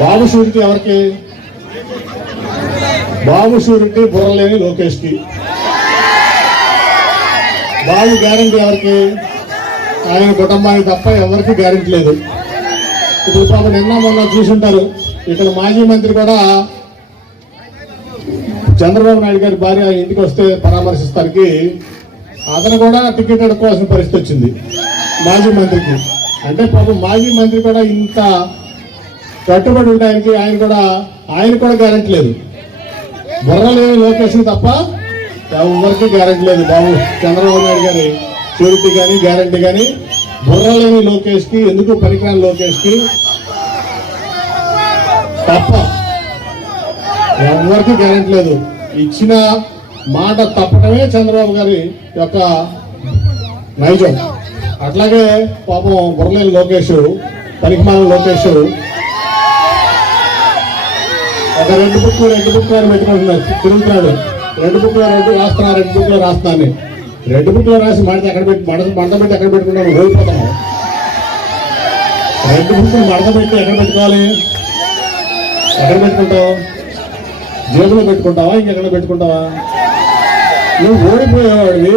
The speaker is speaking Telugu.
బాబు షూరిటీ ఎవరికి? బాబు షూరిటీ బుర్రలేని లోకేష్కి బాబు గ్యారంటీ ఎవరికి? ఆయన కుటుంబానికి తప్ప ఎవరికి గ్యారంటీ లేదు. ఇప్పుడు పాప నిన్న మొన్న చూసుంటారు. ఇక్కడ మాజీ మంత్రి కూడా చంద్రబాబు నాయుడు గారి భార్య ఇంటికి వస్తే పరామర్శిస్తానికి అతను కూడా టికెట్ అడుక్కోవాల్సిన పరిస్థితి వచ్చింది మాజీ మంత్రికి. అంటే పాపం మాజీ మంత్రి కూడా ఇంత కట్టుబడి ఉండడానికి ఆయన కూడా ఆయన కూడా గ్యారెంటీ లేదు. బుర్రలేని లోకేషన్ తప్ప ఎవరికి గ్యారెంటీ లేదు. బాబు చంద్రబాబు నాయుడు గారి షూరిటీ కానీ గ్యారెంటీ కానీ బుర్రలేని లోకేష్కి ఎందుకు పనికిరాని లోకేష్కి? తప్ప ఎవరికి గ్యారెంటీ లేదు. ఇచ్చిన మాట తప్పటమే చంద్రబాబు గారి యొక్క నైజం. అట్లాగే పాపం బుర్రలేని లోకేష్ పనికిమాల లోకేష్ ఒక రెండు బుక్లు రెండు బుక్లు అని పెట్టుకుంటున్నాడు తిరుగుతున్నాడు. రెండు బుక్లో రెండు రాస్తున్నా రెండు బుక్ రాస్తాను రాస్తున్నాను రెండు బుక్లో రాసి మడత ఎక్కడ పెట్టి మడత మంట పెట్టి ఎక్కడ పెట్టుకుంటాను ఓడిపోతాము రెండు బుక్లు మడత పెట్టి ఎక్కడ పెట్టుకోవాలి? ఎక్కడ పెట్టుకుంటావు? జేబులో పెట్టుకుంటావా? ఇంకెక్కడ పెట్టుకుంటావా? నువ్వు ఓడిపోయేవాడివి.